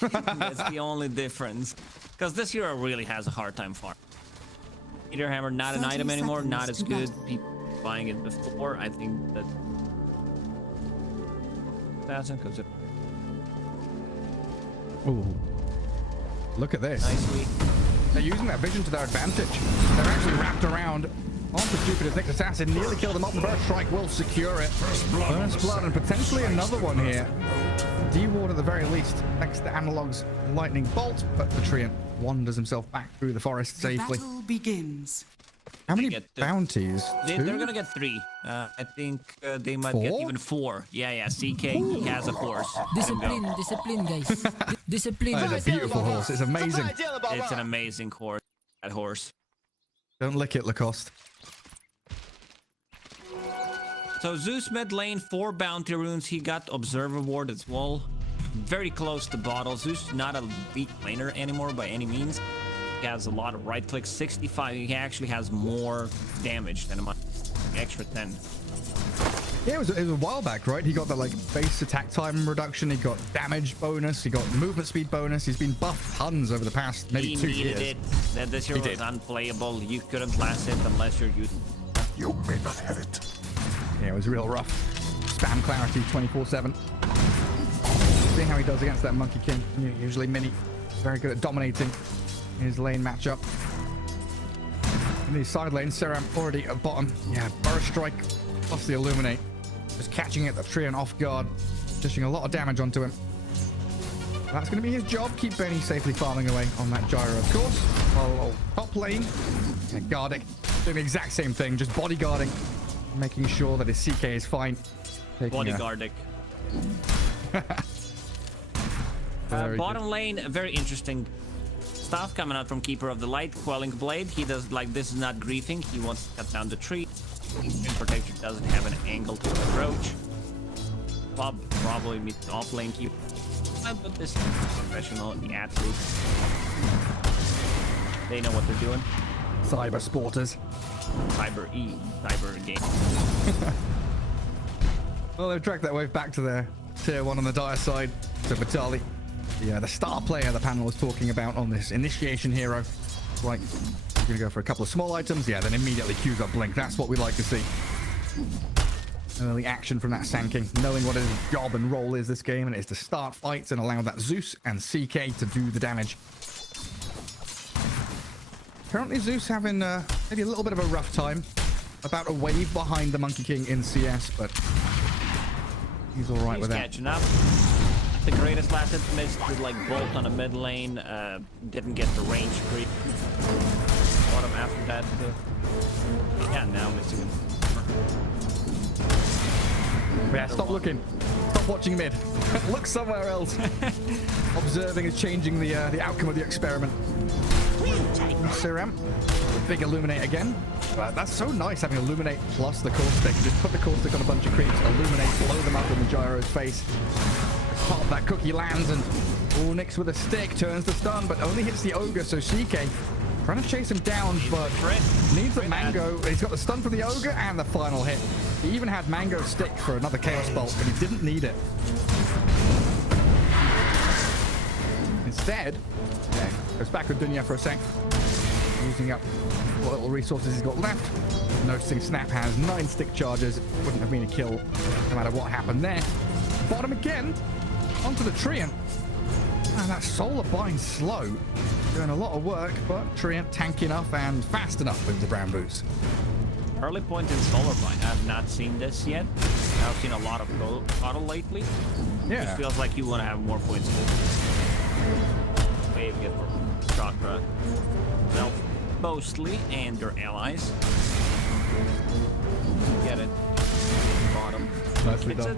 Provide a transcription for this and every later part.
That's the only difference. Because this hero really has a hard time farming. Meteor Hammer, not an item anymore, not as good. People buying it before. I think that doesn't because it. Ooh, look at this. Nicely. They're using that vision to their advantage. They're actually wrapped around onto Jupiter's next assassin. Nearly killed him up. Burst Strike will secure it. First blood and potentially another one here. D-Ward at the very least, next to Analog's lightning bolt, but the Treant wanders himself back through the forest safely. The battle begins. How many bounties? They're gonna get 3. I think they might get even 4. Yeah, CK, he has a horse. Discipline, guys. Discipline. That's a beautiful horse. It's amazing. It's an amazing horse. That horse. Don't lick it, Lacoste. So Zeus mid lane, 4 bounty runes. He got Observer Ward as well. Very close to bottle. Zeus not a weak laner anymore by any means. He has a lot of right clicks. 65. He actually has more damage than a extra 10. Yeah, it was a while back, right? He got that like base attack time reduction. He got damage bonus. He got movement speed bonus. He's been buffed tons over the past maybe 2 years. It. This hero was unplayable. You couldn't last it unless you're using. You may not have it. Yeah, it was real rough. Spam clarity 24/7. See how he does against that Monkey King. Usually Mini very good at dominating his lane matchup. In the side lane, Seram already at bottom. Yeah, Burst Strike plus the Illuminate. Just catching it, the Treant off guard. Dishing a lot of damage onto him. That's going to be his job. Keep Benny safely farming away on that Gyro, of course. While top lane, Gardic doing the exact same thing, just bodyguarding. Making sure that his CK is fine. Bodyguardic. Bottom lane, very interesting stuff coming out from Keeper of the Light. Quelling Blade. He does like this is not griefing. He wants to cut down the tree. Protector doesn't have an angle to approach. Probably meets off lane keep. But this is professional, the athletes. They know what they're doing. Cyber sporters. Cyber game. Well, they've dragged that wave back to their tier 1 on the dire side. So Vitali, the star player the panel was talking about on this initiation hero. Right, you're gonna go for a couple of small items. Yeah, then immediately queues up Blink. That's what we like to see. Early action from that Sand King, knowing what his job and role is this game, and it is to start fights and allow that Zeus and CK to do the damage. Currently, Zeus having maybe a little bit of a rough time. About a wave behind the Monkey King in CS, but he's all right with that. He's catching up. The greatest last hit missed with like bolt on a mid lane. Didn't get the range creep. Bottom after that. Yeah, now missing him. Yeah, stop looking. Stop watching mid. Look somewhere else. Observing is changing the outcome of the experiment. Seram, big Illuminate again. That's so nice having Illuminate plus the Core Stick. Just put the Core Stick on a bunch of creeps, Illuminate, blow them up in the Gyro's face. Pop that cookie lands and Nyx with a stick turns the stun, but only hits the Ogre, so CK trying to chase him down, but needs a Mango. He's got the stun from the Ogre and the final hit. He even had Mango stick for another Chaos Bolt, but he didn't need it. Instead, goes back with Dunya for a sec. Using up what little resources he's got left. Noticing Snap has 9 stick charges. It wouldn't have been a kill no matter what happened there. Bottom again. Onto the Treant. And that Solar Bind slow. Doing a lot of work, but Treant tanky enough and fast enough with the brown boots. Early point in Solar Bind. I have not seen this yet. I've seen a lot of Auto lately. Yeah. It feels like you want to have more points. Wave get more chakra. Self mostly and their allies. Get it. Bottom. Nicely done.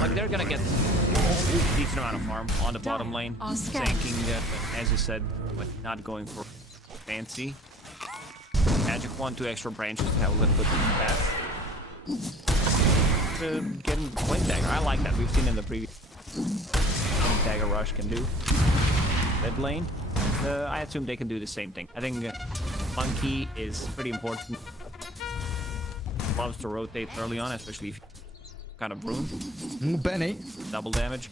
Like they're gonna get a decent amount of farm on the bottom lane. Tanking, as you said, but not going for fancy. Magic 1, 2 extra branches to have a little bit of path. Getting Wind Dagger. I like that. We've seen in the previous Wind Dagger Rush can do. Mid lane. I assume they can do the same thing. I think Monkey is pretty important. Loves to rotate early on, especially if you kind of Rune. Benny. Double damage.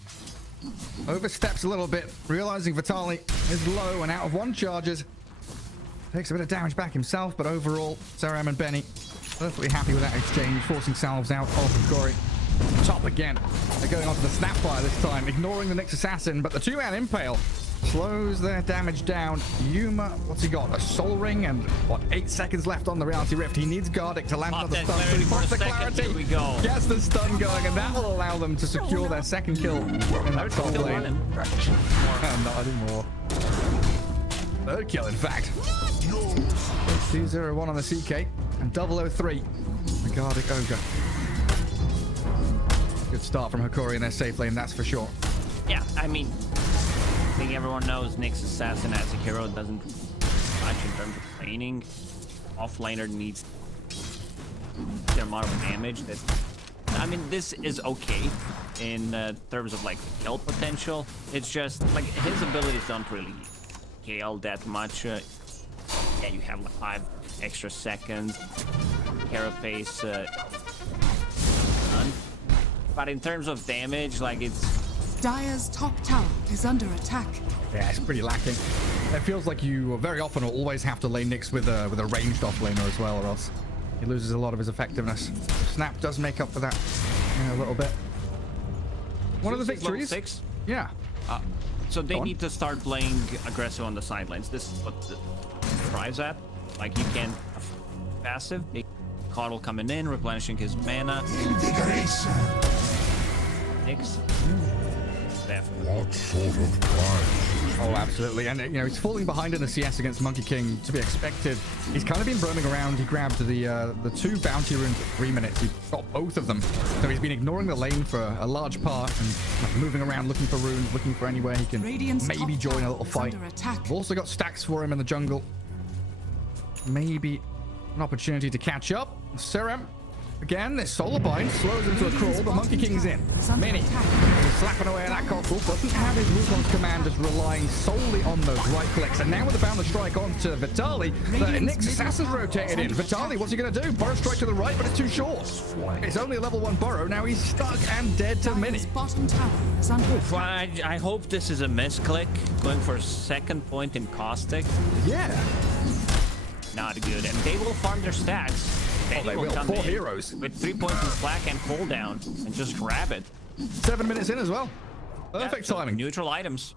oversteps a little bit, realizing Vitali is low and out of one charges. Takes a bit of damage back himself, but overall, Seram and Benny perfectly happy with that exchange, forcing salves out of Hokori. Top again. They're going on to the Snapfire this time, ignoring the Nyx Assassin, but the two-man Impale slows their damage down. Yuma, what's he got? A Soul Ring and, what, 8 seconds left on the Reality Rift. He needs Gardic to land another stun. So he pops the Clarity. Here we go. Gets the stun going, and that will allow them to secure their second kill in that top lane. Not anymore. Third kill, in fact. 2-0-1 on the CK, and 003. The Gardic Ogre. Good start from Hokori in their safe lane, that's for sure. Yeah, I mean, I think everyone knows Nyx Assassin as a hero doesn't much in terms of training. Offlaner needs the amount of damage that... I mean, this is okay in terms of like kill potential. It's just like his abilities don't really scale that much. Yeah, you have like 5 extra seconds. Carapace, none. But in terms of damage, like it's... Dire's top tower is under attack. Yeah, it's pretty lacking. It feels like you very often will always have to lane Nyx with a ranged offlaner as well, or else he loses a lot of his effectiveness. Snap does make up for that in a little bit. One of the victories. 6? Yeah. So they need to start playing aggressive on the sidelines. This is what the thrives at. Like you can passive. Coddle coming in, replenishing his mana. Nyx. What sort of prize? Oh, absolutely. And, you know, he's falling behind in the CS against Monkey King, to be expected. He's kind of been roaming around. He grabbed the 2 bounty runes at 3 minutes. He got both of them. So he's been ignoring the lane for a large part and like, moving around, looking for runes, looking for anywhere he can maybe join a little fight. We've also got stacks for him in the jungle. Maybe an opportunity to catch up. Seram, again, this Solar Bind slows him to a crawl, but Monkey King's in. Mini, he's slapping away at that cockle. Doesn't have his Wukong's command, just relying solely on those right clicks. And now with the Boundless Strike onto Vitali, the Nyx Assassin's rotated in. Vitali, what's he going to do? Burrow Strike to the right, but it's too short. It's only a level 1 Burrow. Now he's stuck and dead to Mini. Oof, I hope this is a misclick. Going for a second point in Caustic. Yeah. Not good. And they will farm their stacks. Oh, they will. 4 heroes. With 3 points in Slack and cooldown. And just grab it. 7 minutes in as well. Perfect timing. Neutral items.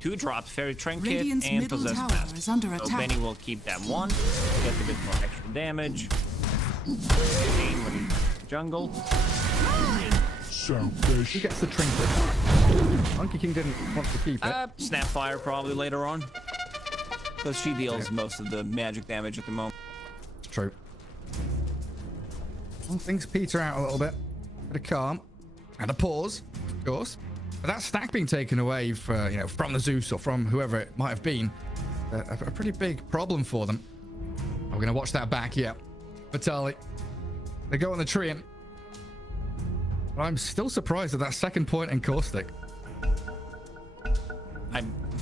2 drops, Fairy Trinket Radiant's and middle Possessed tower Mask. is under So attack. Benny will keep that 1. Get a bit more extra damage. Gain when he's jungle. Selfish. Who gets the trinket? Monkey King didn't want to keep it. Snapfire probably later on. Because she deals most of the magic damage at the moment. It's true. Well, things peter out a little bit. Bit of calm. And a pause, of course. But that stack being taken away for, from the Zeus or from whoever it might have been, a pretty big problem for them. We're going to watch that back, yeah. Vitali. They go on the tree and... But I'm still surprised at that second point in Caustic.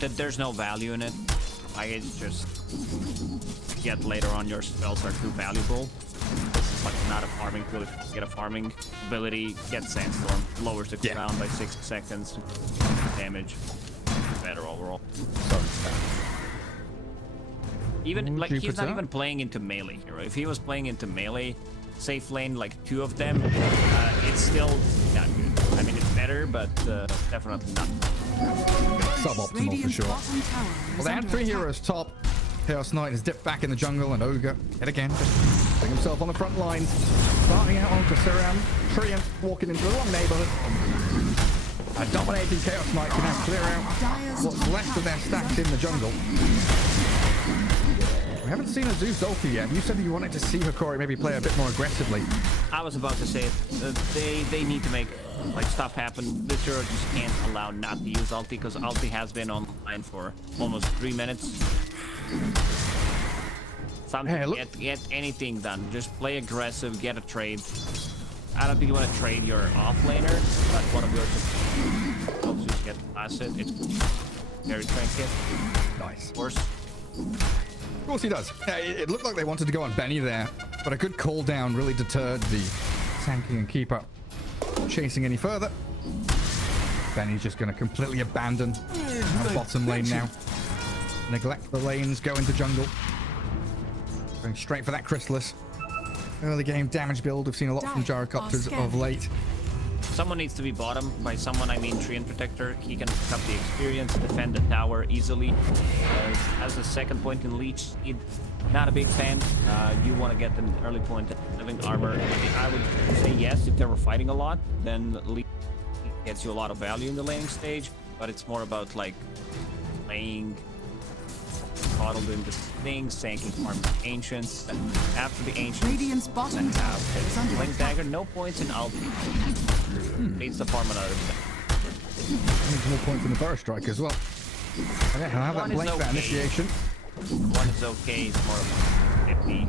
There's no value in it. Like, it's just... Get later on, your spells are too valuable. This is like not a farming tool. If you get a farming ability, get Sandstorm, lowers the cooldown by 6 seconds. Damage. Better overall. Even like he's not even playing into melee hero. If he was playing into melee, safe lane like 2 of them, it's still not good. I mean, it's better, but definitely not suboptimal for sure. Well, they had 3 heroes top. Chaos Knight has dipped back in the jungle, and Ogre, yet again, just putting himself on the front lines. Starting out onto Seram, Treant walking into the wrong neighborhood. A dominating Chaos Knight can now clear out what's left of their stacks in the jungle. We haven't seen a Zeus ulti yet. You said you wanted to see Hokori maybe play a bit more aggressively. I was about to say it. They need to make like stuff happen. This hero just can't allow not to use ulti, because ulti has been online for almost 3 minutes. Something, hey, get anything done. Just play aggressive, get a trade. I don't think you want to trade your offlaner, but one of yours helps you get past it. It's very trinket. Nice. Worse. Of course he does. Yeah, it looked like they wanted to go on Benny there, but a good call down really deterred the tanking and keeper chasing any further. Benny's just going to completely abandon our bottom lane now. Neglect the lanes, go into jungle. Going straight for that Chrysalis. Early game damage build. We've seen a lot from Gyrocopters of late. Someone needs to be bottom. By someone, I mean Treant Protector. He can pick up the experience, defend the tower easily. As a second point in leech speed, not a big fan. You want to get an early point living armor. I would say yes if they were fighting a lot, then leech gets you a lot of value in the laning stage. But it's more about like playing Coddle doing the things, sanking farming ancients. And after the ancients, Radiant's bottom tower is under Blink attack. Dagger, no points in ulti. Needs to farm another thing. Needs more points in the Burrow Strike as well. Okay, I'll have that One is blink, that okay. initiation. One is okay, it's more of a 50.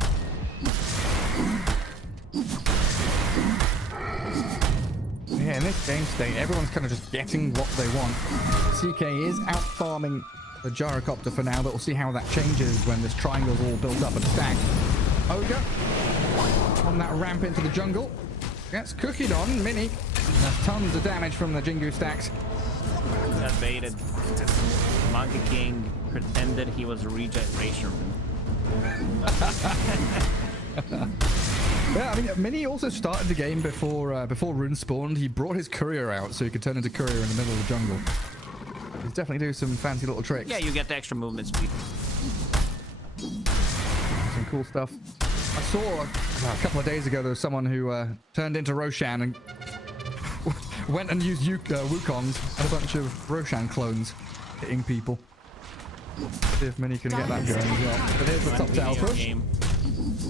Yeah, in this game state, everyone's kind of just getting what they want. CK is out farming the Gyrocopter for now, but we'll see how that changes when this triangle's all built up and stacked. Ogre on that ramp into the jungle. Gets cookied on. Mini. That's tons of damage from the Jingu stacks. Got baited. Monkey King pretended he was a regeneration. Yeah, I mean, Mini also started the game before Rune spawned. He brought his courier out so he could turn into courier in the middle of the jungle. He's definitely doing some fancy little tricks. Yeah, you get the extra movement speed. Some cool stuff. I saw a couple of days ago there was someone who turned into Roshan and went and used Wukongs and a bunch of Roshan clones hitting people. See if Mini can get that going as well. But here's the top tower push.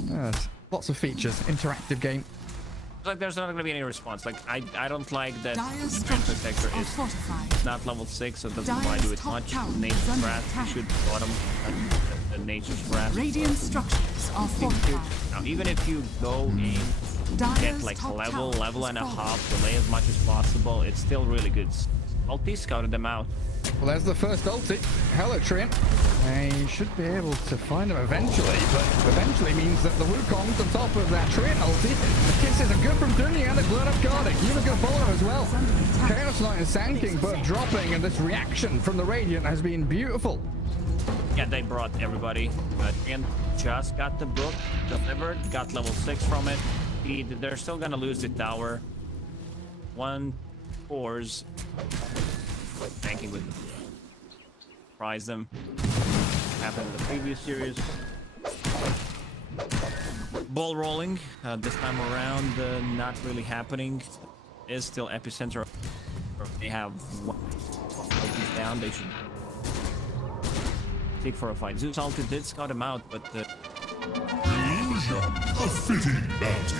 Yes, lots of features. Interactive game. Like there's not gonna be any response. Like I don't like that Dire's Treant structures Protector are is fortified. not level 6, so it doesn't Dire's provide you with top much. tower Nature's is under Wrath, attack. you should bottom the Nature's Wrath. Radiant structures are fortified. Now even if you go in get Dire's like top level tower and is a falling. half, delay as much as possible, it's still really good. Ulti scouted them out. Well, there's the first ulti. Hello, Treant. They should be able to find him eventually, but eventually means that the Wukong's on top of that Treant ulti. The kisses are good from Dunya and the blood up guarding. Yuma's going to follow him as well. Chaos Knight and Sand King both dropping, and this reaction from the Radiant has been beautiful. Yeah, they brought everybody. Treant just got the book delivered, got level 6 from it. They're still gonna lose the tower. 1-4s. Tanking with surprise them. Happened in the previous series. Ball rolling. This time around, not really happening. Is still epicenter. They have one down. They should take for a fight. Zeus ulti did scout him out, but Illusion, a fitting bounty.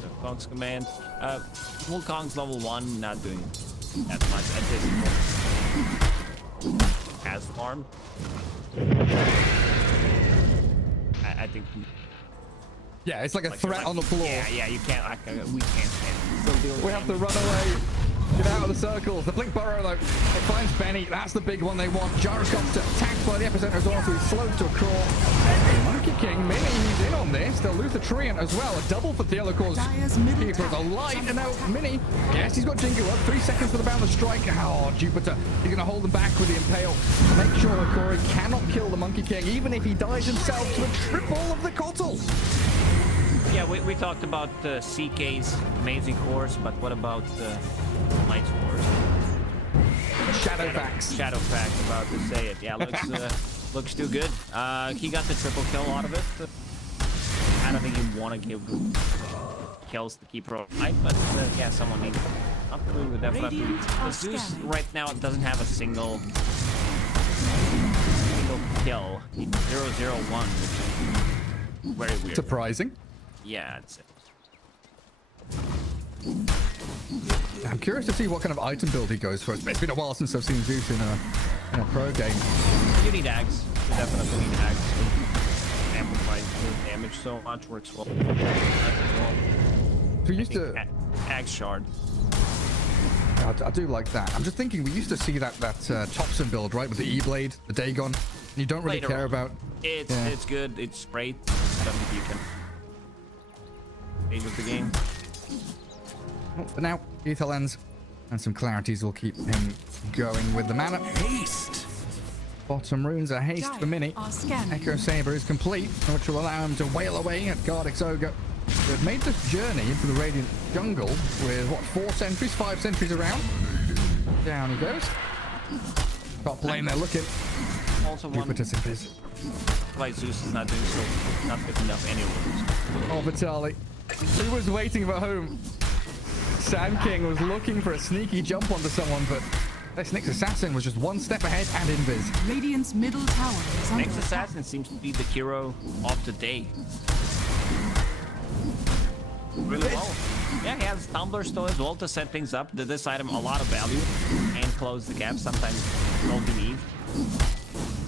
the Kong's command. Wukong's level 1, not doing as much at this point. Has farmed. I think. Yeah, it's like a threat on the floor. Yeah, you can't. We can't stand. We have to run away. Get out of the circles. The Blink Burrow, though, it finds Benny. That's the big one they want. Gyrocopter attacked by the epicenter as well, so he's slowed to a crawl. Monkey King, Mini, he's in on this. They'll lose the Treant as well. A double for Theolocause. Dire's middle Keeper's tower alive. is And now under Mini, yes, he's got Jingu up. 3 seconds for the boundless strike. Oh, Jupiter. He's going to hold them back with the Impale. Make sure Hokori cannot kill the Monkey King, even if he dies himself to a triple of the Cottles. Yeah, we talked about CK's amazing horse, but what about Knight's horse? Shadowfax. Shadowfax, about to say it. Yeah, looks too good. He got the triple kill out of it. I don't think you want to give kills to keep her alive, but yeah, someone needs to. Absolutely, definitely. Radiant Zeus scanning. right now doesn't have a single kill. 0-0-1, which is very weird. Surprising. Yeah, it's it. I'm curious to see what kind of item build he goes for. It's been a while since I've seen Zeus in a pro game. You need Ags. You definitely need Ags. Amplifies the damage so much, works well. We used to. Ags shard. I do like that. I'm just thinking we used to see that Thompson build, right, with the E-blade, the Dagon. And you don't really Later care on. about. It's good. It's great. I don't think you can stage with the game. Well, for now, Ether Lens And some clarities will keep him going with the mana. Haste. Bottom runes are haste for Mini. Are scanning. Echo Saber is complete, which will allow him to wail away at Gardex Ogre. They've made this journey into the Radiant Jungle with, what, 4 sentries, 5 sentries around? Down he goes. Top lane, they're looking. Also one Jupiter sentries. why Zeus is not doing so, not picking up any runes. Oh, Vitali. He was waiting for home. Sand King was looking for a sneaky jump onto someone, but this Nyx Assassin was just one step ahead and invis. Radiant's middle tower is under Next attack. assassin seems to be the hero of the day. Really well. Yeah, he has tumblers still as well to set things up. Did this item a lot of value and close the gap. Sometimes don't believe.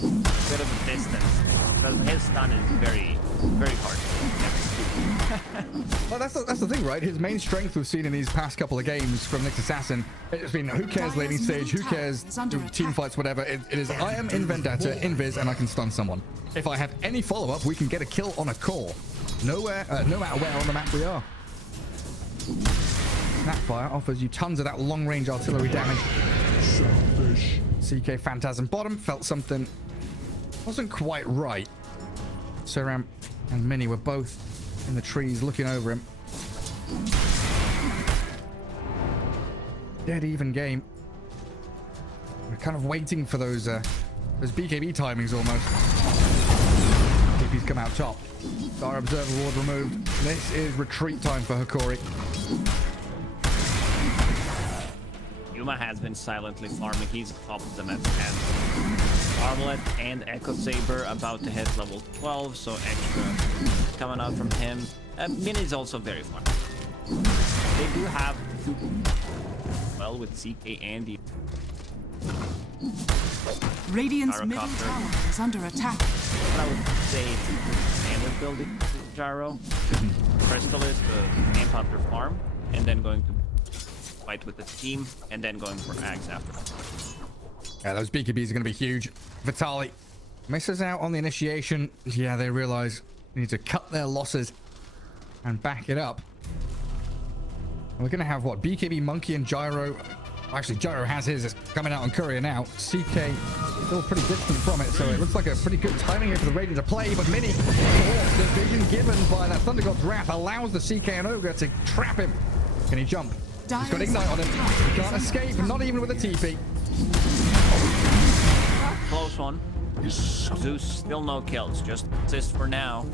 Bit of a distance because his stun is very, very hard. Well, that's the thing, right? His main strength we've seen in these past couple of games from Nyx Assassin, it's been who cares laning stage, who cares team fights, whatever. It is I am in Vendetta, invis, and I can stun someone. If I have any follow-up, we can get a kill on a core. No matter where on the map we are. Snapfire offers you tons of that long-range artillery damage. Selfish. CK Phantasm bottom felt something wasn't quite right. Suram and Mini were both in the trees looking over him. Dead even game. We're kind of waiting for those BKB timings almost. DP's come out top. Star Observer Ward removed. This is retreat time for Hokori. Yuma has been silently farming. He's top of the map. And Armlet and Echo Saber about to hit level 12, so extra coming out from him. Min is also very fun. They do have well with CK and the Radiant's middle Gyrocopter. tower is under attack. But I would say it's standard building gyro. Crystallis, the Amp Hunter farm, and then going to fight with the team, and then going for Axe after. Yeah, those BKBs are going to be huge. Vitali misses out on the initiation. Yeah, they realize they need to cut their losses and back it up. We're going to have, what, BKB, Monkey, and Gyro. Actually, Gyro has his. It's coming out on Courier now. CK still pretty distant from it, so it looks like a pretty good timing here for the Radiant to play. But Mini, the vision given by that Thunder God's Wrath allows the CK and Ogre to trap him. Can he jump? He's got Ignite on him. He can't escape, not even with a TP. Close one. Zeus still no kills, just assist for now.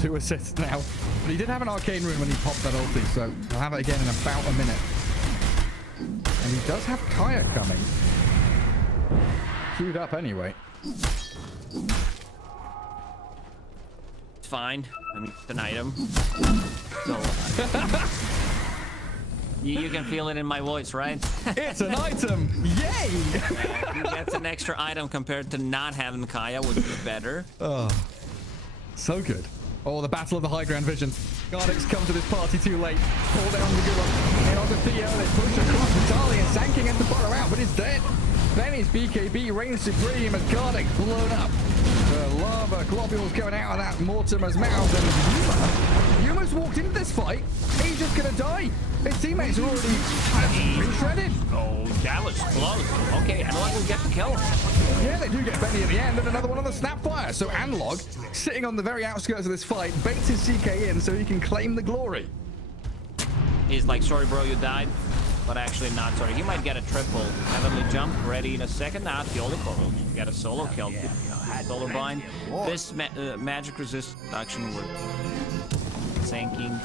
2 assists now. But he did have an arcane rune when he popped that ulti, so he'll have it again in about a minute. And he does have Kaya coming. Queued up anyway. It's fine. I mean, it's an item. So, you can feel it in my voice, right? It's an item! Yay! You get an extra item compared to not having Kaya would be better. Oh, so good. Oh, the battle of the high ground vision. Gardex come to this party too late. Pull down the Gula. In onto Theo, they push across Vitali and Sanking at the bottom out, but he's dead. Benny's BKB reigns supreme as Gardex blown up. The lava globules going out of that Mortimer's mouth, and Yuma's walked into this fight. He's just gonna die. His teammates are already been shredded. Oh, that was close. Okay, Analog will get the kill. Yeah, they do get Benny at the end, and another one on the Snapfire. So Analog, sitting on the very outskirts of this fight, baits his CK in so he can claim the glory. He's like, sorry bro, you died. But actually not sorry. He might get a triple. Heavenly Jump ready in a second. Now the only core will get a solo kill. Solar Bind. This magic resist action work. Sinking.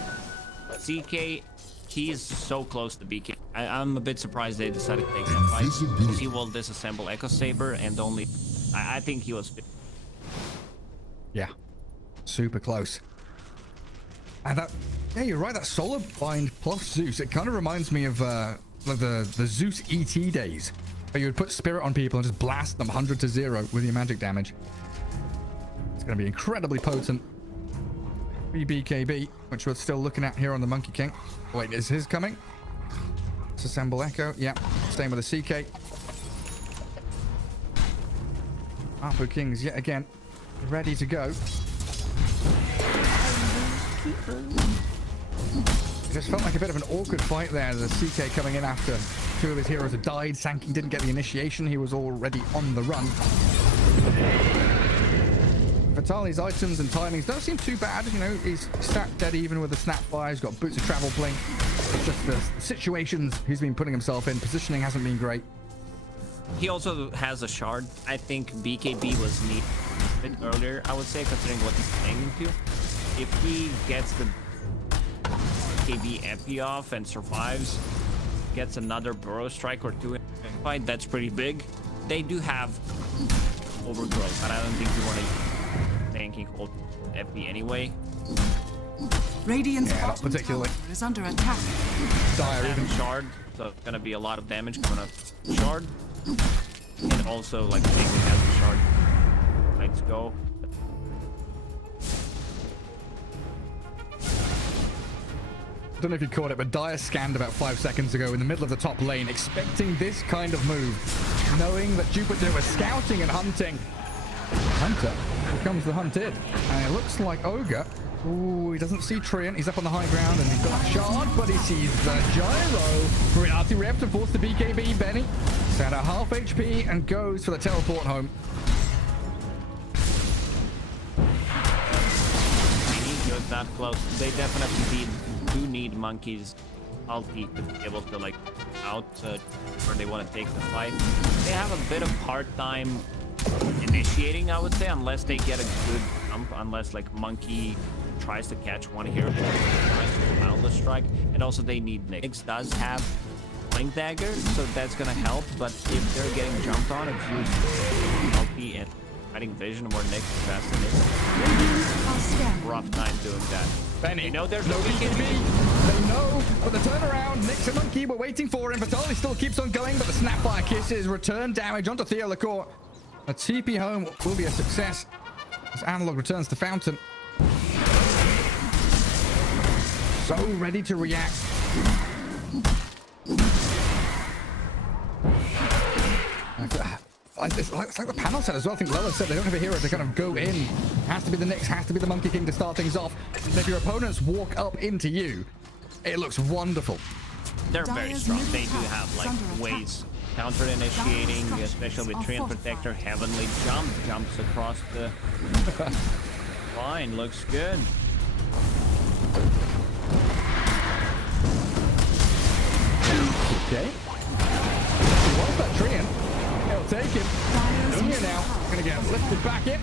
CK, he's so close to BK. I'm a bit surprised they decided to take that fight. Because he will disassemble Echo Saber and only... I think he was... Yeah, super close. And that... Yeah, you're right. That Solar Bind plus Zeus, it kind of reminds me of like the Zeus ET days, where you would put Spirit on people and just blast them 100 to 0 with your magic damage. It's going to be incredibly potent. BKB, which we're still looking at here on the Monkey King. Wait, is his coming? Disassemble Echo. Yeah, staying with the CK. Apu Kings yet again ready to go. It just felt like a bit of an awkward fight there. The CK coming in after two of his heroes had died. Sanking didn't get the initiation. He was already on the run. Vitali's items and timings don't seem too bad. You know, he's stacked dead even with the snap fire. He's got boots of travel blink. It's just the situations he's been putting himself in. Positioning hasn't been great. He also has a shard. I think BKB was neat a bit earlier, I would say, considering what he's playing into. If he gets the BKB epi off and survives, gets another burrow strike or two in the fight, that's pretty big. They do have overgrowth, but I don't think you want to tanking hold epi anyway. Radiant's Yeah, not bottom particularly. tower is under attack. Dire even. And shard, so it's gonna be a lot of damage coming up shard. And also, like, Nathan has the shard. Let's go. I don't know if you caught it, but Dire scanned about 5 seconds ago in the middle of the top lane, expecting this kind of move, knowing that Jupiter was scouting and hunting. Hunter becomes the hunted, and it looks like Ogre. Ooh, he doesn't see Treant. He's up on the high ground, and he's got a shard, but he sees the gyro. Reality Rep to force the BKB. Benny is at a half HP and goes for the teleport home. He goes that close. They definitely do need Monkey's ulti to be able to, like, out where they want to take the fight. They have a bit of hard time initiating, I would say, unless they get a good jump, unless, like, Monkey tries to catch one here, tries to boundless strike, and also they need Nyx. Nyx does have Blink Dagger, so that's gonna help, but if they're getting jumped on, it's usually Monkey and Fighting Vision where Nyx is fast and it's rough time doing that. Benny, You know there's no no BKB. They know, but the turnaround, Nyx and Monkey were waiting for him. Vitali still keeps on going, but the Snapfire kisses return damage onto Theo Lacour. A TP home will be a success as Analog returns to Fountain. So ready to react. It's like the panel said as well. I think Lola said they don't have a hero to kind of go in. Has to be the Nyx, has to be the Monkey King to start things off. And if your opponents walk up into you, it looks wonderful. They're very Dire's strong. middle They do tower have, is like, under attack. ways counter-initiating, especially with Treant Protector. Heavenly jumps across the line. Looks good. Okay. He wants that Treant. He'll take him. Nunya now gonna get lifted back in.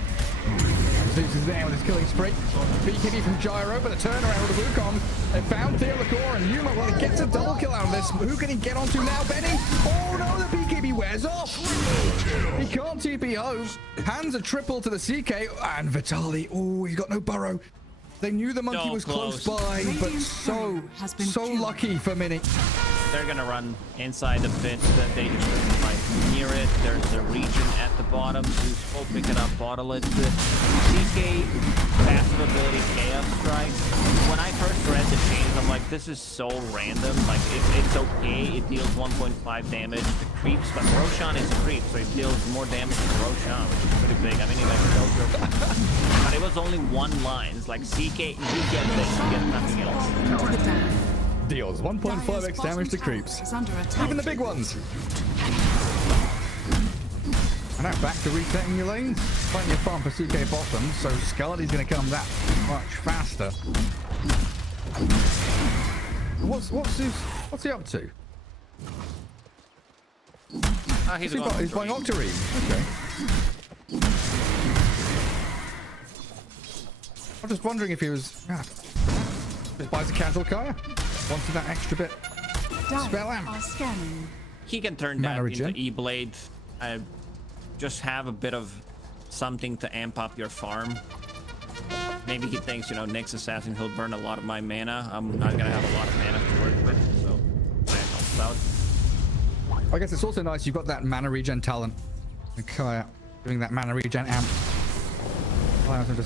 Zeus is there with his killing spree. BKB from Gyro, but the turnaround with the Wukong. They found Theo Lacour and Yuma. Well, he gets a double kill out of this. Who can he get onto now, Benny? Oh no, the BKB wears off. He can't TP home. Hands a triple to the CK. And Vitali, oh, he's got no burrow. They knew the Monkey So was close close. by, but so lucky for Mini. They're gonna run inside the pit that they just couldn't fight near it. There's the region at the bottom. Zeus will pick it up, bottle it. The CK passive ability Chaos Strike. When I first read the change, I'm like, this is so random. Like, it's okay. It deals 1.5 damage to creeps, but Roshan is a creep, so it deals more damage to Roshan, which is pretty big. I mean, it like tells you. But it was only one line. It's like, CK, you get this, you get nothing else. To the dive. Deals 1.5x damage to creeps. Is under attack. Even the big ones. And now back to resetting your lanes. Plenty of farm for CK bottom, so Scarlet's going to come that much faster. What's Zeus? What's he up to? He's He's buying Octarine. Okay. I'm just wondering if he was... just buys a casual Kaya. Wanted that extra bit. Spell amp. Are scanning. He can turn Mana that regen. into E-Blade. Just have a bit of something to amp up your farm. Maybe he thinks, you know, next assassin, he'll burn a lot of my mana. I'm not gonna have a lot of mana to work with, so that helps out. I guess it's also nice you've got that mana regen talent. And Kaya doing that mana regen amp. Allows him to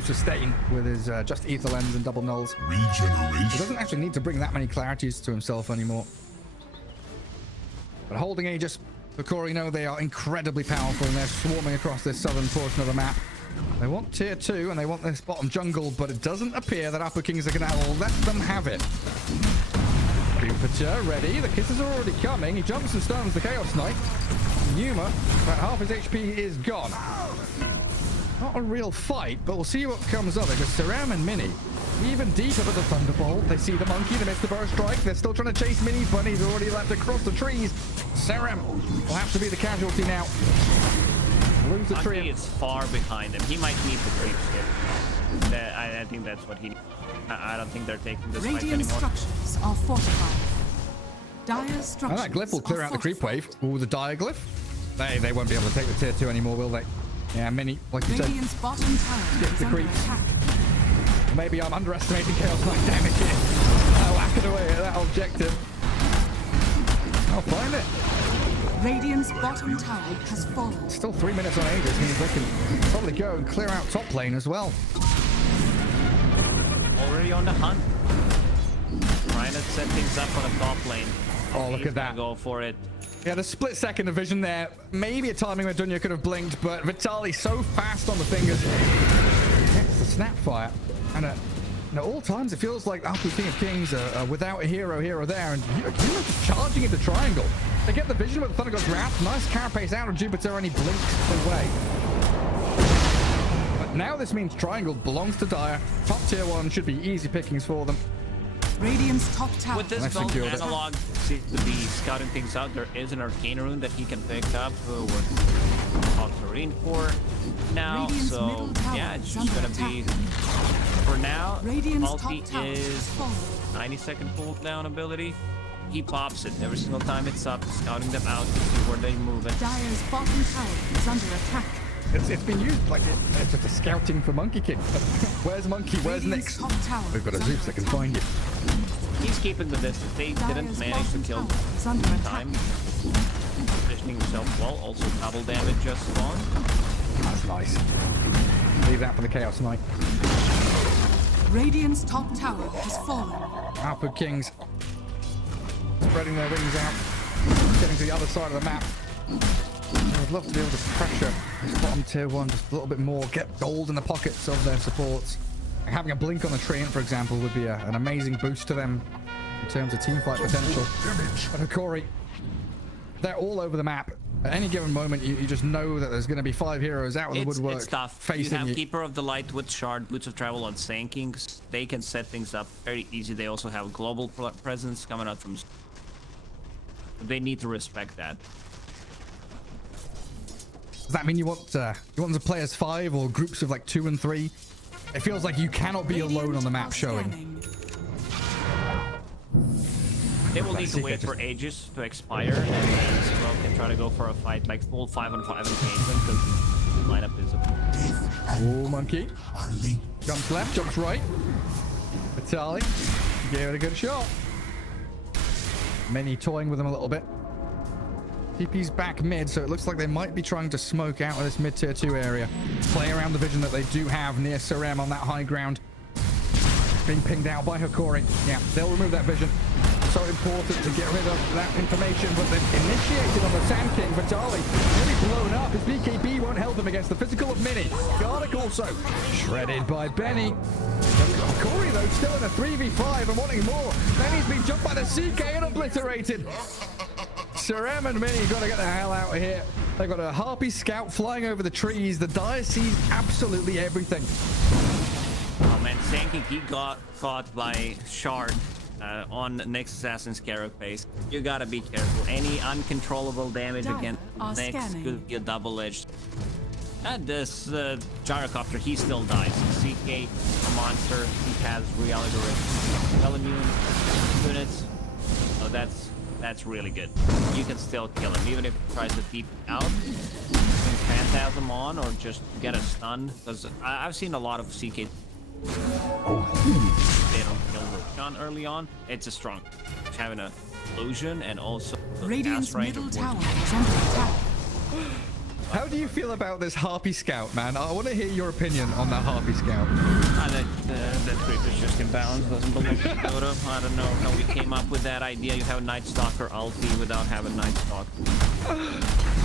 sustain with his just ether lens and double nulls. He Regeneration. doesn't actually need to bring that many clarities to himself anymore. But holding Aegis, Hokori know they are incredibly powerful and they're swarming across this southern portion of the map. They want tier 2 and they want this bottom jungle, but it doesn't appear that Upper Kings are going to let them have it. Jupiter ready. The kisses are already coming. He jumps and stuns the Chaos Knight. Yuma, about half his HP is gone. Not a real fight, but we'll see what comes of it, because Saram and Mini, even deeper with the Thunderbolt. They see the monkey, they miss the burst strike. They're still trying to chase Mini, but he's already left across the trees. Saram will have to be the casualty now. Lose the tree. Monkey is far behind him. He might need the creep skip. I think that's what he needs. I don't think they're taking this fight Radiant anymore. structures are fortified. Dire structures. That glyph will clear are out the creep wave. fortified. Ooh, the dire glyph. They won't be able to take the tier 2 anymore, will they? Yeah, Mini, like you said. Radiant's bottom tower Skip is the under creeps. attack. Maybe I'm underestimating Chaos Knight damage here. I'll whack it away at that objective. I'll find it. Radiant's bottom tower has fallen. Still 3 minutes on Aegis means they can probably go and clear out top lane as well. Already on the hunt. Trying to set things up on the top lane. Oh, look He's at gonna that. Go for it. He had a split second of vision there. Maybe a timing where Dunya could have blinked, but Vitaly so fast on the fingers. Gets the snap fire. And at all times, it feels like after King of Kings are without a hero here or there, and Yuma just charging into triangle. They get the vision with the Thunder God's Wrath. Nice carapace out of Jupiter, and he blinks away. But now this means triangle belongs to Dire. Top tier 1 should be easy pickings for them. Radiant's top tower. With this Nice build, secured it. Analog seems to be scouting things out. There is an Arcane Rune that he can pick up with Hokori for now. Radiant's So middle tower yeah, it's is just under gonna be attack. for now. Radiant's Ulti top tower is has fallen. 90-second cooldown ability. He pops it every single time it's up, scouting them out to see where they move it. Dire's bottom tower is under attack. It's been used like it's just a scouting for Monkey King. Where's Monkey? Where's Radiant's Nyx? top tower We've got a is Zeus under that can attack. find you. He's keeping the distance. They didn't Dire's manage to bottom kill tower is under attack. time. Positioning himself well. Also double damage just spawned. That's nice. Leave that for the Chaos Knight. Radiant's top tower has fallen. Alpha Kings spreading their wings out, getting to the other side of the map. I would love to be able to pressure this bottom tier 1 just a little bit more, get gold in the pockets of their supports. Like having a blink on the Treant, for example, would be an amazing boost to them in terms of teamfight potential. But Hokori, they're all over the map. At any given moment, you just know that there's going to be 5 heroes out of the woodwork It's tough. facing You have you. Keeper of the Light with Shard, Boots of Travel on Sanking. They can set things up very easy. They also have global presence coming out from... They need to respect that. Does that mean you want them to play as 5 or groups of like 2 and 3? It feels like you cannot be alone on the map showing. They will need to wait for Aegis to expire, and then Smoke can try to go for a fight, like full 5-on-5 engagement, because the lineup is a... Oh, Monkey. Jumps left, jumps right. Vitaly gave it a good shot. Mini toying with him a little bit. TP's back mid, so it looks like they might be trying to smoke out of this mid tier 2 area. Play around the vision that they do have near Saram on that high ground. Being pinged out by Hokori. Yeah, they'll remove that vision. So important to get rid of that information, but they've initiated on the Sand King. Vitaly really blown up. His BKB won't help him against the physical of Mini. Garlic also shredded by Benny. Hokori, though, still in a 3v5 and wanting more. Then he's been jumped by the CK and obliterated. Saram and Mini got to get the hell out of here. They've got a Harpy Scout flying over the trees. The Dire sees absolutely everything. Oh man, Sanking, he got caught by Shard on next Assassin's Carapace. You gotta be careful. Any uncontrollable damage Dire against are next scanning. could be a double-edged. And this Gyrocopter, he still dies. CK, a monster, he has reality rift. Telemune units. So that's really good. You can still kill him, even if he tries to keep out. You can Phantasm on or just get a stun. Because I've seen a lot of CK. They don't kill Roshan early on. It's a strong. Having a illusion and also the Radiant's cast range middle of tower wood. is under attack. How do you feel about this Harpy Scout, man? I want to hear your opinion on that Harpy Scout. That creep is just imbalanced. Doesn't belong to Dota. I don't know how we came up with that idea. You have Night Stalker ulti without having Night Stalker.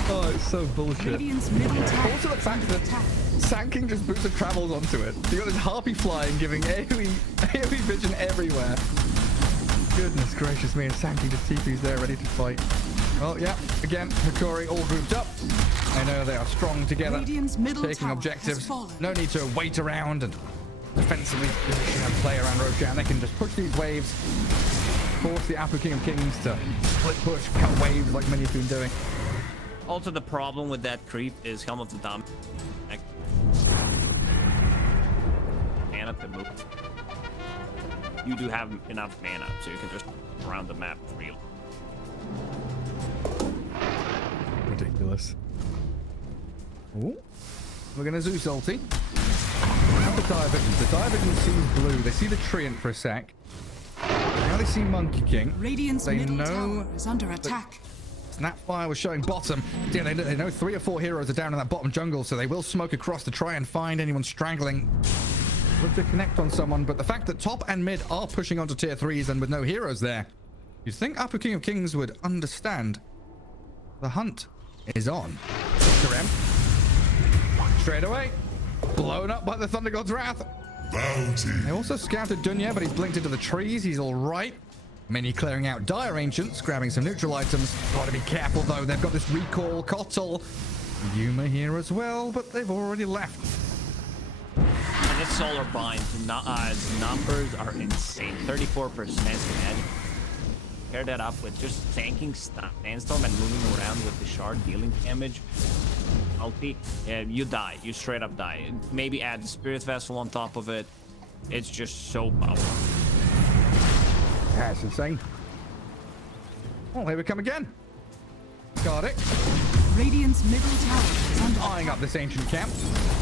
Oh, it's so bullshit. Radiant's middle tower Also the is fact under that attack. Sanking just boots of travels onto it. You got this harpy flying, giving AoE vision everywhere. Goodness gracious me, and Sanking just TP's there ready to fight. Well, yeah, again, Hokori all grouped up. I know they are strong together, Radiant's middle taking tower objectives. has fallen. No need to wait around and defensively position and play around Roshan. They can just push these waves, force the Apu King of Kings to split push, cut waves like many have been doing. Also, the problem with that creep is Helm of the Dom. Mana to move. You do have enough mana, so you can just around the map freely. Ridiculous. Ooh. We're gonna Zeus ulti. Have the Dire Vision. The Dire Vision sees blue. They see the Treant for a sec. Now they see Monkey King. Radiant's They middle know tower is under attack. Snapfire was showing bottom. Yeah, they know 3 or 4 heroes are down in that bottom jungle, so they will smoke across to try and find anyone strangling. Look to connect on someone, but the fact that top and mid are pushing onto tier 3s and with no heroes there, you'd think Apu King of Kings would understand. The hunt is on. Rem. Straight away. Blown up by the Thunder God's Wrath. Bounty. They also scouted Dunya, but he's blinked into the trees. He's all right. Many clearing out Dire Ancients, grabbing some neutral items. Gotta be careful though, they've got this recall Kotl. Yuma here as well, but they've already left. And this solar bind numbers are insane. 34% net. Pair that up with just tanking Sandstorm and moving around with the shard dealing damage. Ulti, you die. You straight up die. Maybe add the Spirit Vessel on top of it. It's just so powerful. That's insane. Oh, here we come again. Got it. Radiant's middle tower is under Eyeing up this ancient camp.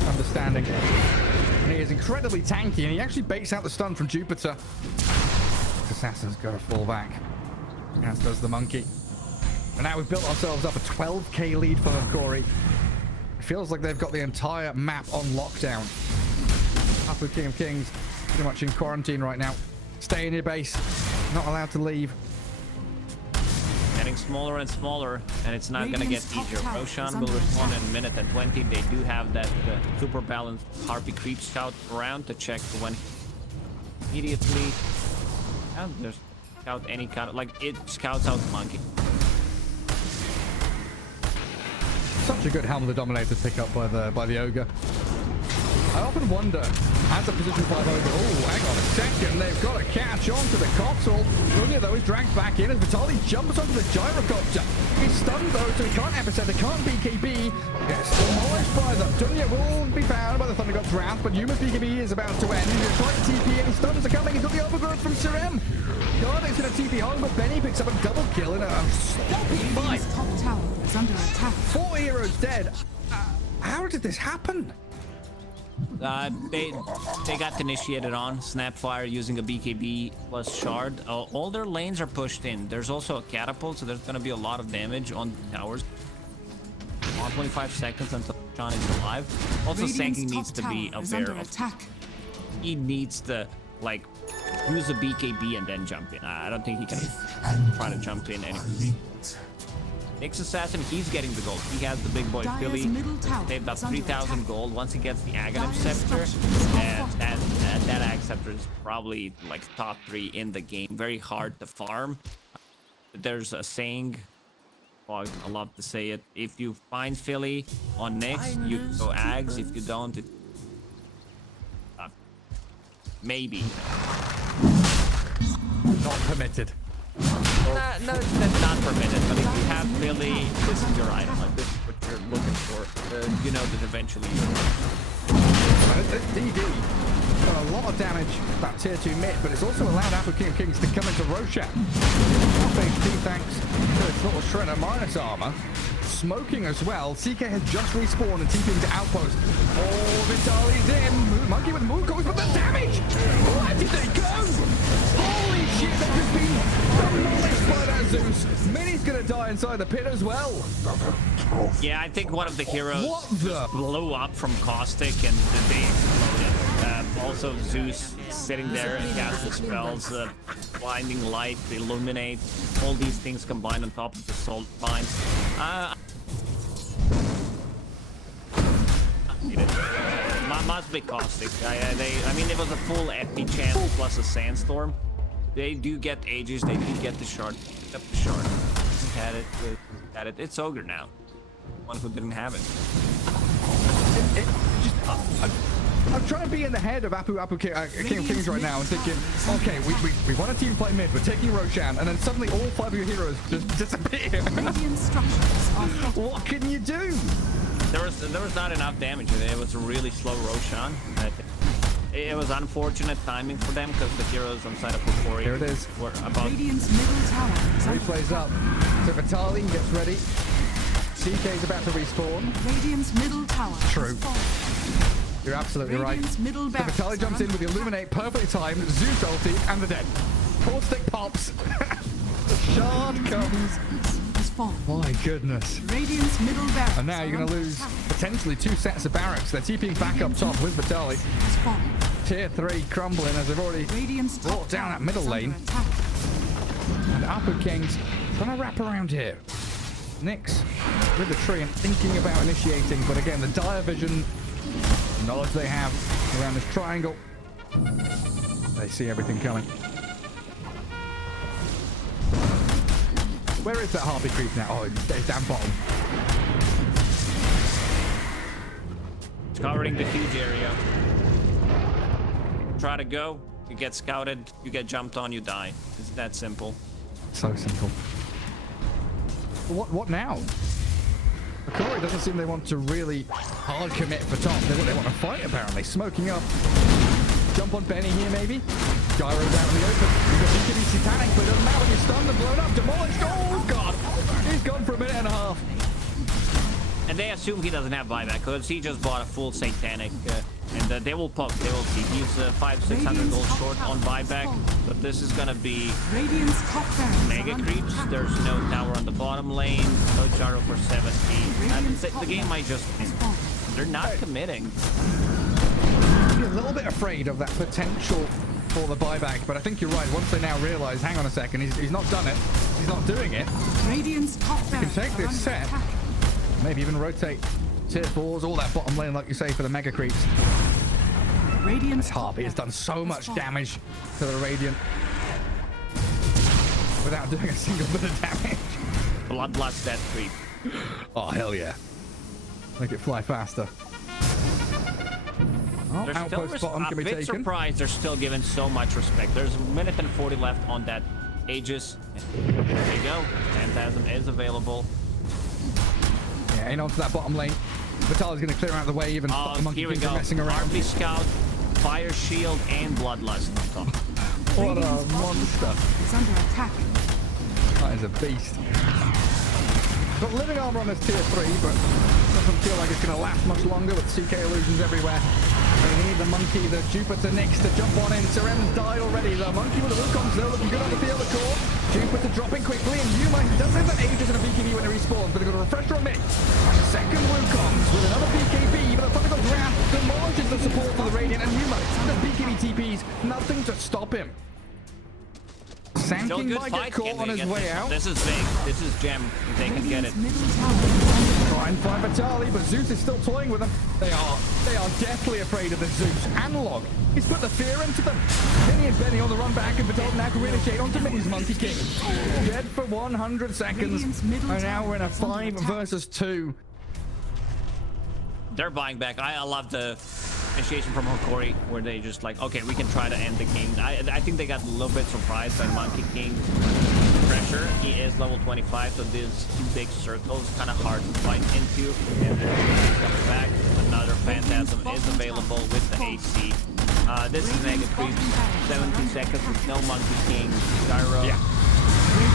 Understanding. And he is incredibly tanky, and he actually baits out the stun from Jupiter. Assassin's got to fall back. As does the monkey. And now we've built ourselves up a 12k lead for Hokori. It feels like they've got the entire map on lockdown. Apu King of Kings pretty much in quarantine right now. Stay in your base. Not allowed to leave. Getting smaller and smaller, and it's not going to get Radiant's top easier. tower Roshan is will under respond in attack. a minute and 20. They do have that super balanced Harpy Creep Scout around to check when immediately. And there's scout any kind of, like, it scouts out the monkey. Such a good Helm of the Dominator pickup by the Ogre. I often wonder, as a position 5 Ogre, oh, hang on a second, they've got to catch on to the Kotl. Dunya, though, is dragged back in as Vitali jumps onto the Gyrocopter. He's stunned, though, so he can't epicenter, can't BKB. Gets demolished by them. Dunya will be found by the Thunder God's Wrath, but Yuma's BKB is about to end. He's trying to TP, and his stuns are coming. He's got the overgrowth from Sirem. Guarding's going to TP home, but Benny picks up a double kill in a sloppy fight. Radiant's top tower is under attack. 4 heroes dead. How did this happen? They got initiated on Snapfire using a BKB plus shard. All their lanes are pushed in. There's also a catapult, so there's gonna be a lot of damage on towers. On 25 seconds until Sean is alive. Also, Radiant's Sanking top needs to be tower is aware under of. attack. He needs to like use a BKB and then jump in. I don't think he can try to jump in anymore. Next assassin, he's getting the gold. He has the big boy Dire's Philly. middle tower They've got is under 3,000 attack. gold. Once he gets the Aghanim Dire's Scepter, structures are and that Ag Scepter is probably like top 3 in the game. Very hard to farm. There's a saying, well, I love to say it. If you find Philly on next, you go Ags. If you don't, it maybe. Not permitted. No, that's not permitted, but if you have Philly, this is your item. Like, this is what you're looking for. You know that eventually This DD got a lot of damage, that tier 2 mid, but it's also allowed Apu King of Kings to come into Roshan. Off HP thanks to its little shredder minus armor. Smoking as well. CK has just respawned and TPing to Outpost. Oh, Vitali's in. Monkey with Mooncoils, but the damage! Where did they go? Holy shit, they've just been demolished by that Zeus. Mini's gonna die inside the pit as well. Yeah, I think one of the heroes What the? blew up from Caustic and they exploded. Also, Zeus sitting there and cast the spells, blinding light, illuminate, all these things combined on top of the Soul Bind. must be caustic. I mean, it was a full FP channel plus a sandstorm. They do get ages. They do get the shard. Up the shard. Had it. It's ogre now. One who didn't have it. I'm trying to be in the head of King of Kings right now and thinking, okay, we want a team fight mid, we're taking Roshan, and then suddenly all 5 of your heroes just disappear. What can you do? There was not enough damage. It was a really slow Roshan. It was unfortunate timing for them because the heroes on side of Hokori Here it is. Were about. Radiant's middle tower. Replays up. So Vitali gets ready. CK's about to respawn. Radiant's middle tower. True. You're absolutely right. Middle So Vitali jumps in with the Illuminate, perfectly timed, Zeus ulti, and the dead. Core stick pops. The shard comes. My goodness. Radiant's middle barracks. And now you're going to lose potentially 2 sets of barracks. They're TPing back up top with Vitali. Tier 3 crumbling as they've already brought down that middle lane. And Upper Kings trying to wrap around here. Nyx with the tree and thinking about initiating, but again, the dire vision, the knowledge they have around this triangle, they see everything coming. Where is that Harpy creep now? Oh, it's down bottom. It's covering the huge area. Try to go, you get scouted, you get jumped on, you die. It's that simple. So simple. What now? Hokori doesn't seem they want to really hard commit for top. They want to fight, apparently. Smoking up. Jump on Benny here, maybe. Gyro's out in the open. You've got BKB Satanic, but it doesn't matter when you're stunned and blown up. Demolished. Oh, God. He's gone for a minute and a half. And they assume he doesn't have buyback because he just bought a full Satanic. And they will pop. They will see. He's 500-600 gold short on buyback. But this is going to be mega creeps. There's no tower on the bottom lane. No Gyro for 70. And the game might just end. They're not committing. I'm a little bit afraid of that potential for the buyback, but I think you're right. Once they now realize, hang on a second, he's not done it. He's not doing it. Radiant's top You can take this set. Maybe even rotate tier 4s, all that bottom lane, like you say, for the mega creeps. This Harpy has done so much damage to the Radiant without doing a single bit of damage. Bloodlust that creep. Oh, hell yeah. Make it fly faster. Oh, They're outpost bottom can be bit taken. surprised they're still given so much respect. There's a minute and 40 left on that Aegis. There you go. Phantasm is available. Yeah, in onto that bottom lane. Vitali's going to clear out the way, even stop the Monkey here we King go. from messing around. Harpy Scout, Fire Shield, and Bloodlust on top. What a monster. Is under attack. That is a beast. Got living armor on this tier 3, but doesn't feel like it's going to last much longer with CK illusions everywhere. They need the Monkey, the Jupiter Nyx to jump on in. Seren's died already. The Monkey with the Wukong's though, looking good on the field of core. Jupiter dropping quickly, and Yuma does have an Aegis and a BKB when he respawns, but they've got a refresher on mid. Second Wukong's with another BKB, but the Thunderbolt Ground demolishes the support for the Radiant, and Yuma does BKB TPs. Nothing to stop him. Sanking might get caught on his way out. This is big. This is gem. They can get it. Try and find Vitali, but Zeus is still toying with them. They are deathly afraid of the Zeus analog. He's put the fear into them. Penny and Benny on the run back, and Vitali now can relegate onto Minnie's Monkey King. Dead for 100 seconds. And now we're in a 5 versus 2. They're buying back. I love the initiation from Hokori, where they just like, okay, we can try to end the game. I think they got a little bit surprised by Monkey King's pressure. He is level 25, so these 2 big circles kind of hard to fight into. And he's coming back. Another Phantasm is available with the AC. This is mega creep. 70 seconds with no Monkey King. Gyro. Yeah.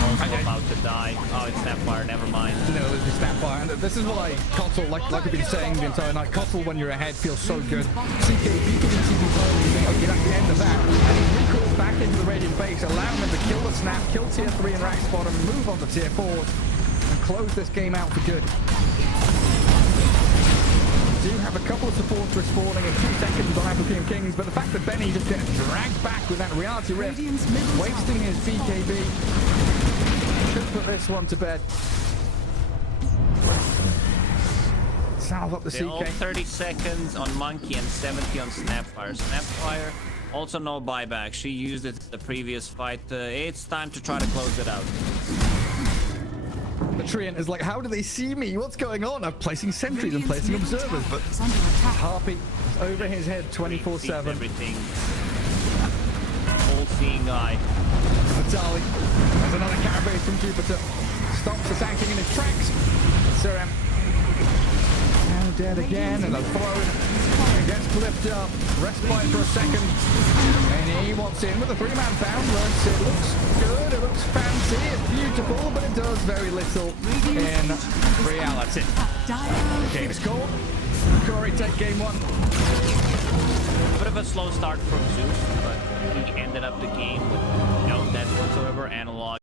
Also about to die. Oh, it's Snapfire, never mind. No, this is Snapfire. And this is why Kotl, like I've been saying the entire night, Kotl when you're ahead feels so good. CK beating TP you think, okay, that's the end of that. And he recalls back into the Radiant base, allowing them to kill the Snap, kill tier 3 and Rack Bottom, move on to tier 4, and close this game out for good. Do have a couple of supports respawning in 2 seconds on Apple King Kings, but the fact that Benny just gets dragged back with that reality rift, wasting his BKB, should put this one to bed. Salve up the They all CK. 30 seconds on Monkey and 70 on Snapfire. Snapfire, also no buyback. She used it the previous fight. It's time to try to close it out. The Treant is like, how do they see me? What's going on? I'm placing sentries and placing Radiant's middle observers, tower but is under attack. Harpy is over his head 24/7. Everything. All-seeing eye. Vitali. There's another carabase from Jupiter. Stops the tanking in his tracks. Surem. Now dead again, and the followed. Gets flipped up. Respite for a second. And he wants in with a 3-man found. It looks good, it looks fancy, it's beautiful, but it does very little in reality. Dire Game is called. Hokori take game 1. A bit of a slow start from Zeus, but he ended up the game with no death whatsoever. Analog.